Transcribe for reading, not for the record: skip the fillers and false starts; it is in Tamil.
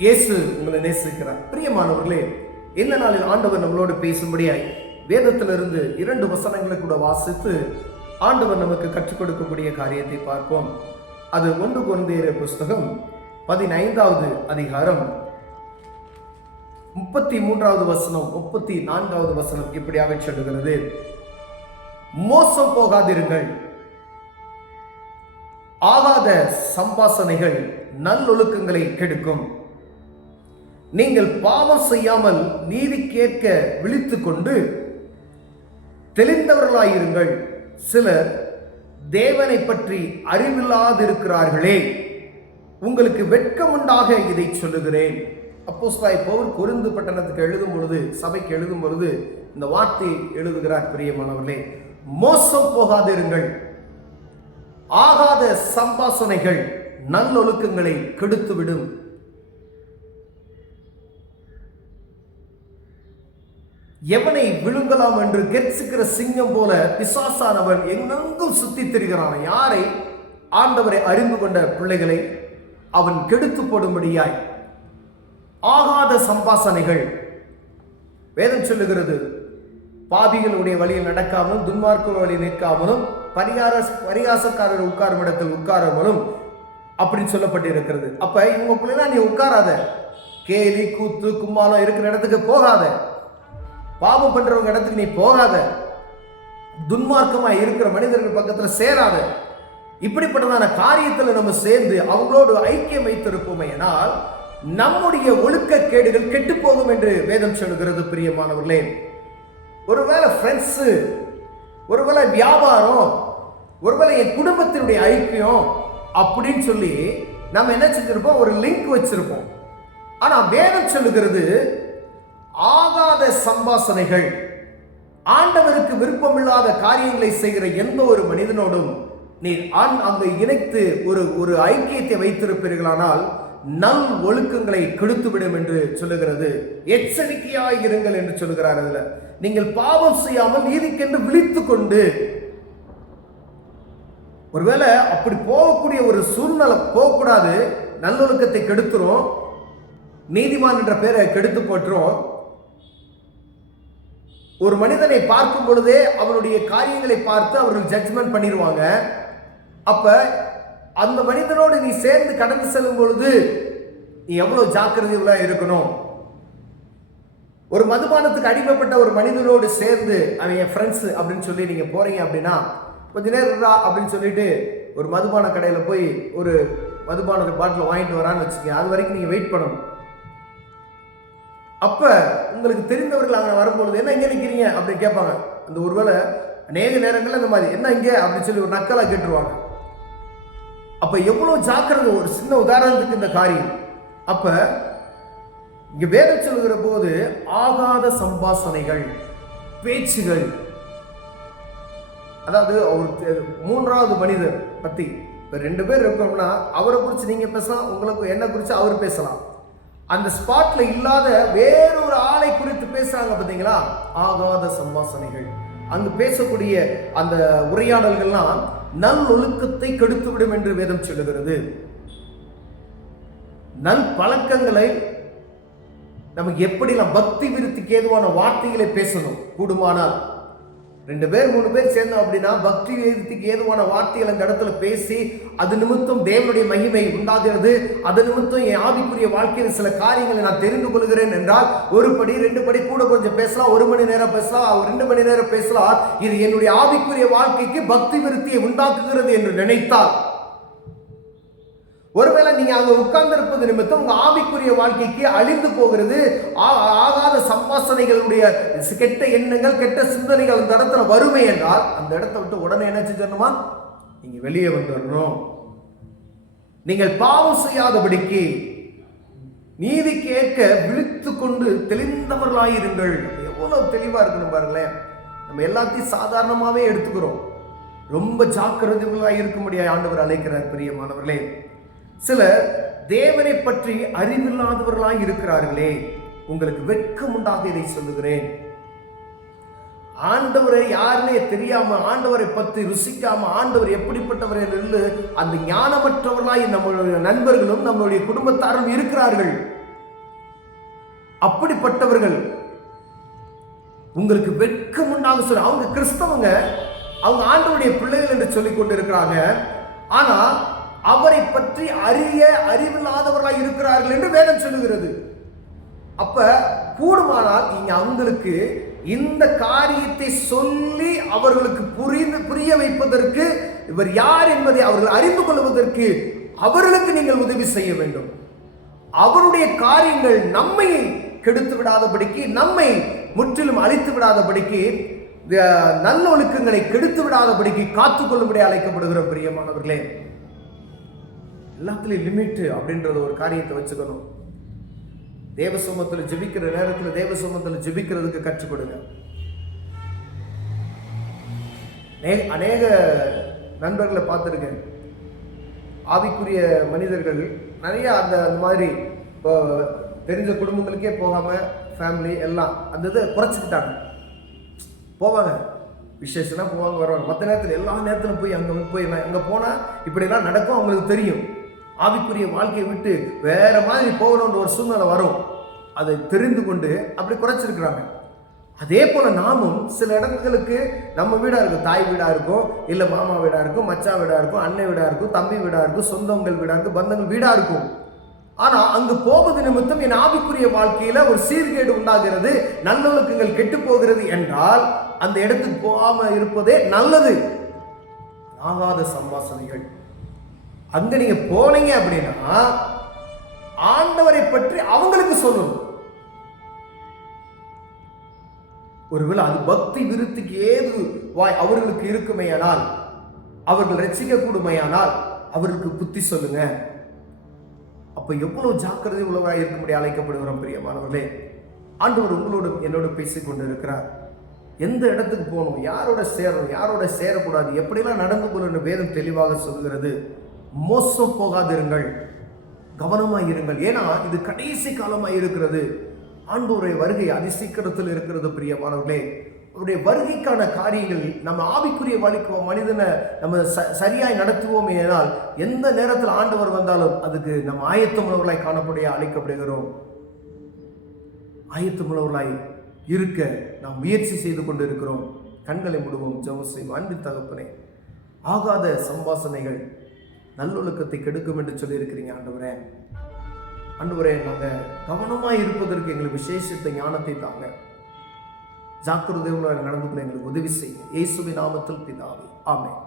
இயேசு உங்களை நேசிக்கிறார். பிரியமானவர்களே, இந்த நாளில் ஆண்டவர் நம்மளோடு பேசும்படியாய் வேதத்திலிருந்து 2 வசனங்களை கூட வாசித்து ஆண்டவர் நமக்கு கற்றுக் கொடுக்கக்கூடிய காரியத்தை பார்ப்போம். அது 1 கொரிந்தியர் புஸ்தகம் 15வது அதிகாரம் 33வது வசனம் 34வது வசனம் இப்படியாக சொல்லுகிறது: மோசம் போகாதிருங்கள், ஆகாத சம்பாசனைகள் நல்லொழுக்கங்களை கெடுக்கும். நீங்கள் பாவம் செய்யாமல் நீதி கேட்க விழித்துக் கொண்டு தெளிந்தவர்களாயிருங்கள். சிலர் தேவனை பற்றி அறிவில்லாதிருக்கிறார்களே, உங்களுக்கு வெட்கம் உண்டாக இதை சொல்லுகிறேன். அப்போஸ்தலனாகிய பவுல் கொரிந்து பட்டணத்துக்கு எழுதும் பொழுது, சபைக்கு எழுதும் பொழுது இந்த வார்த்தை எழுதுகிறார். பிரியமானவர்களே, மோசம் போகாதிருங்கள், ஆகாத சம்பாசனைகள் நல்லொழுக்கங்களை கெடுத்துவிடும். எவனை விழுங்கலாம் என்று கெர்ச்சிக்கிற சிங்கம் போல பிசாசானவன் எங்கெங்கும் சுத்தி திரிகிறான். யாரை? ஆண்டவரை அறிந்து கொண்ட பிள்ளைகளை அவன் கெடுத்து போடும்படியாய் ஆகாத சம்பாசனைகள். வேதம் சொல்லுகிறது, பாவிகளுடைய வழியில் நடக்காமலும் துன்மார்க்க வழியில் நிற்காமலும் பரிகாசக்காரர் உட்காரும் இடத்தில் உட்காராமலும் அப்படின்னு சொல்லப்பட்டிருக்கிறது. அப்ப இவங்க பிள்ளைனா நீ உட்காராத, கேலி கூத்து கும்மாலம் இருக்கிற இடத்துக்கு போகாத, பாவம் பண்றவங்க இடத்துக்கு நீ போகாத, துன்மார்க்கமா இருக்கிற மனிதர்கள் பக்கத்துல சேராத. இப்படிப்பட்டதான காரியத்தில் நம்ம சேர்ந்து அவங்களோடு ஐக்கியம் வைத்திருப்போமே ஆனால் நம்முடைய ஒழுக்கக்கேடுகள் கெட்டு போகும் என்று வேதம் சொல்லுகிறது. பிரியமானவர்களே, ஒருவேளை ஃப்ரெண்ட்ஸ், ஒருவேளை வியாபாரம், ஒருவேளை என் குடும்பத்தினுடைய ஐக்கியம் அப்படின்னு சொல்லி நம்ம என்ன செஞ்சிருப்போம்? ஒரு லிங்க் வச்சிருப்போம். ஆனா வேதம் சொல்லுகிறது, ஆகாத சம்பாசனைகள், ஆண்டவருக்கு விருப்பமில்லாத காரியங்களை செய்கிற எந்த ஒரு மனிதனோடும் நீர் அங்கு இணைத்து ஒரு ஐக்கியத்தை வைத்திருப்பீர்களானால் நல் ஒழுக்கங்களை கெடுத்துவிடும் என்று சொல்லுகிறது. எச்சரிக்கையாய் இருங்கள் என்று சொல்லுகிறார். அதுல நீங்கள் பாவம் செய்யாமல் நீதிக்கென்று விழித்துக் கொண்டு, ஒருவேளை அப்படி போகக்கூடிய ஒரு சூழ்நிலை போகக்கூடாது. நல்லொழுக்கத்தை கெடுத்துரும், நீதிமான் என்ற பேரை கெடுத்து போட்டுரும். ஒரு மனிதனை பார்க்கும் பொழுதே அவனுடைய காரியங்களை பார்த்து அவர்கள் ஜட்ஜ்மெண்ட் பண்ணிடுவாங்க. அப்ப அந்த மனிதனோடு நீ சேர்ந்து கடந்து செல்லும் பொழுது நீ எவ்வளவு ஜாக்கிரதையா இருக்கணும். ஒரு மதுபானத்துக்கு அடிமைப்பட்ட ஒரு மனிதனோடு சேர்ந்து அவன் என் ஃப்ரெண்ட்ஸ் அப்படின்னு சொல்லி நீங்க போறீங்க அப்படின்னா, கொஞ்ச நேரம் அப்படின்னு சொல்லிட்டு ஒரு மதுபான கடையில போய் ஒரு மதுபான பாட்டில் வாங்கிட்டு வரான்னு வச்சுக்கோங்க, அது வரைக்கும் நீங்க வெயிட் பண்ணணும். அப்ப உங்களுக்கு தெரிந்தவர்கள் அங்கே வரும்பொழுது என்ன இங்கே நிற்கிறீங்க அப்படின்னு கேட்பாங்க. அந்த ஒருவேளை அநேக நேரங்களில் இந்த மாதிரி என்ன இங்கே அப்படின்னு சொல்லி ஒரு நக்கலா கேட்டுருவாங்க. அப்ப எவ்வளவு ஜாக்கிரதை! ஒரு சின்ன உதாரணத்துக்கு இந்த காரியம். அப்ப இங்க வேதம் சொல்லுகிற போது ஆகாத சம்பாசனைகள், பேச்சுகள், அதாவது அவர் 3வது மனிதர் பத்தி, இப்ப 2 பேர் இருக்கோம்னா அவரை குறித்து நீங்க பேசலாம், உங்களுக்கு என்ன குறித்து அவர் பேசலாம். அந்த ஸ்பாட்ல இல்லாத வேறொரு ஆளை குறித்து பேசுறாங்க பார்த்தீங்களா? ஆகாத சம்பாசனைகள். அங்கு பேசக்கூடிய அந்த உரையாடல்கள்லாம் நல் ஒழுக்கத்தை கெடுத்துவிடும் என்று வேதம் சொல்லுகிறது. நல் பழக்கங்களை நமக்கு எப்படிலாம் பக்தி விருத்திக்கு ஏதுவான வார்த்தைகளை பேசணும். கூடுமானால் 2 பேர் 3 பேர் சேர்ந்தோம் அப்படின்னா பக்தி விருத்திக்கு ஏதுவான வார்த்தைகள் அந்த இடத்துல பேசி அது நிமித்தம் தேவனுடைய மகிமை உண்டாகிறது. அது நிமித்தம் என் ஆவிக்குரிய வாழ்க்கையில் சில காரியங்களை நான் தெரிந்து கொள்கிறேன் என்றால் 1 படி 2 படி கூட கொஞ்சம் பேசலாம், 1 மணி நேரம் பேசலாம், 2 மணி நேரம் பேசலாம். இது என்னுடைய ஆவிக்குரிய வாழ்க்கைக்கு பக்தி விருத்தியை உண்டாக்குகிறது என்று நினைத்தால், ஒருவேளை நீங்க அங்க உட்கார்ந்து இருப்பது நிமித்தம் உங்க ஆவிக்குரிய வாழ்க்கைக்கு அழிந்து போகிறது. ஆகாத சம்பாசனைகளுடைய கெட்ட எண்ணங்கள், கெட்ட சிந்தனைகள் அந்த இடத்துல வருமே என்றால் அந்த இடத்தை விட்டு உடனே என்ன செஞ்சணுமா? நீங்க வெளியே வந்துடணும். நீங்கள் பாவம் செய்யாதபடிக்கு நீதி கேட்க விழித்துக் கொண்டு தெளிந்தவர்களாயிருங்கள். எவ்வளவு தெளிவா இருக்கணும் பாருங்களேன். நம்ம எல்லாத்தையும் சாதாரணமாவே எடுத்துக்கிறோம். ரொம்ப ஜாக்கிரதைகளாக இருக்கும்படியாக ஆண்டவர் அழைக்கிறார். பிரியமானவர்களே, சிலர் தேவனை பற்றி அறிவில்லாதவர்களாய் இருக்கிறார்களே, உங்களுக்கு வெட்கம் உண்டாக இதை சொல்லுகிறேன். ஆண்டவரை யாருன்னே தெரியாம, ஆண்டவரை பற்றி ருசிக்காம, ஆண்டவர் எப்படிப்பட்டவர் என்று அந்த ஞானமற்றவர்களாய் நம்மளுடைய நண்பர்களும் நம்மளுடைய குடும்பத்தாரும் இருக்கிறார்கள். அப்படிப்பட்டவர்கள் உங்களுக்கு வெட்கம் உண்டாக சொல்ல. அவங்க கிறிஸ்தவங்க, அவங்க ஆண்டவருடைய பிள்ளைகள் என்று சொல்லிக் கொண்டிருக்கிறாங்க. ஆனா அவரை பற்றி அறிவில்லாதவர்களாய் இருக்கிறார்கள் என்று வேதம் சொல்லுகிறது. அப்ப கூடுமானால் இங்க அவங்களுக்கு இந்த காரியத்தை சொல்லி அவர்களுக்கு புரிய வைப்பதற்கு, இவர் யார் என்பதை அவர்கள் அறிந்து கொள்வதற்கு அவர்களுக்கு நீங்கள் உதவி செய்ய வேண்டும். அவருடைய காரியங்கள் நம்மை கெடுத்து விடாதபடிக்கு, நம்மை முற்றிலும் அழித்து விடாதபடிக்கு, நல்லொழுக்கங்களை கெடுத்து விடாதபடிக்கு காத்துக்கொள்ளும்படி அழைக்கப்படுகிற பிரியமானவர்களே, எல்லாத்துலயும் லிமிட் அப்படின்றத ஒரு காரியத்தை வச்சுக்கணும். தேவ சமூகத்தில் ஜெபிக்கிற நேரத்தில் தேவ சமூகத்தில் ஜெபிக்கிறதுக்கு கற்றுக் கொடுங்க. அநேக நண்பர்களை பார்த்துருக்கேன், ஆவிக்குரிய மனிதர்கள் நிறைய அந்த மாதிரி தெரிஞ்ச குடும்பங்களுக்கே போகாம ஃபேமிலி எல்லாம் அந்த இதை குறைச்சிக்கிட்டாங்க. போவாங்க, விசேஷம்னா போவாங்க, வருவாங்க. மற்ற நேரத்தில் எல்லா நேரத்திலும் போய் அங்கே போனால் இப்படிலாம் நடக்கும். அவங்களுக்கு தெரியும். ஆவிக்குரிய வாழ்க்கையை விட்டு வேற மாதிரி போகணுன்ற ஒரு சூழ்நிலை வரும். அதை தெரிந்து கொண்டு அப்படி குறைச்சிருக்கிறாங்க. அதே போல நாமும் சில இடங்களுக்கு நம்ம வீடா இருக்கும், தாய் வீடா இருக்கும், இல்ல மாமா வீடா இருக்கும், மச்சான் வீடா இருக்கும், அண்ணன் வீடா இருக்கும், தம்பி வீடா இருக்கும், சொந்தங்கள் வீடா இருக்கும், பந்தங்கள் வீடா இருக்கும். ஆனா அங்கு போவது நிமித்தம் என் ஆவிக்குரிய வாழ்க்கையில ஒரு சீர்கேடு உண்டாகிறது, நல்லொழுக்கங்கள் கெட்டு போகிறது என்றால் அந்த இடத்துக்கு போகாம இருப்பதே நல்லது. ஆகாத சம்பாசனைகள். அங்க நீங்க போனீங்க அப்படின்னா ஆண்டவரை பற்றி அவங்களுக்கு சொல்லணும். ஒருவேளை அது பக்தி விருத்திக்கு ஏது அவர்களுக்கு இருக்குமையானால், அவர்கள் ரட்சிக்க கூடுமையானால் அவர்களுக்கு புத்தி சொல்லுங்க. அப்ப எவ்வளவு ஜாக்கிரதை உள்ளவராக இருக்க முடிய அழைக்கப்படுகிறோம் பிரியமானவர்களே. ஆண்டவர் உங்களோடும் என்னோடு பேசிக் கொண்டு இருக்கிறார். எந்த இடத்துக்கு போகணும், யாரோட சேரணும், யாரோட சேரக்கூடாது, எப்படிலாம் நடந்து கொள்ளணும் வேதம் தெளிவாக சொல்கிறது. மோசம் போகாதிருங்கள், கவனமாய் இருங்கள். ஏன்னா இது கடைசி காலமாய் இருக்கிறது. ஆண்டவருடைய வருகை அதிசீக்கிரத்தில் இருக்கிறது பிரியமானவர்களே. அவருடைய வருகைக்கான காரியங்கள் நம்ம ஆவிக்குரிய வாழ்க்கை மனிதனை நம்ம சரியாய் நடத்துவோம். ஏனால் எந்த நேரத்தில் ஆண்டவர் வந்தாலும் அதுக்கு நம்ம ஆயத்தமுள்ளவர்களாய் காணப்படைய அழைக்கப்படுகிறோம். ஆயத்தமுள்ளவர்களாய் இருக்க நாம் முயற்சி செய்து கொண்டு இருக்கிறோம். கண்களை மூடுவோம், ஜெபம் செய்வோம். அன்பின் தகப்பனே, ஆகாத சம்பாசனைகள் நல்லொழுக்கத்தை கெடுக்கும் என்று சொல்லி இருக்கிறீங்க ஆண்டவரே. ஆண்டவரே, நாங்கள் கவனமாய் இருப்பதற்கு எங்களுக்கு விசேஷத்தை ஞானத்தை தாங்க. ஜாக்கிரதையுள்ள நடந்து கொள்ள எங்களுக்கு உதவி செய்யுங்க. இயேசுவின் நாமத்தில் பிதாவே, ஆமென்.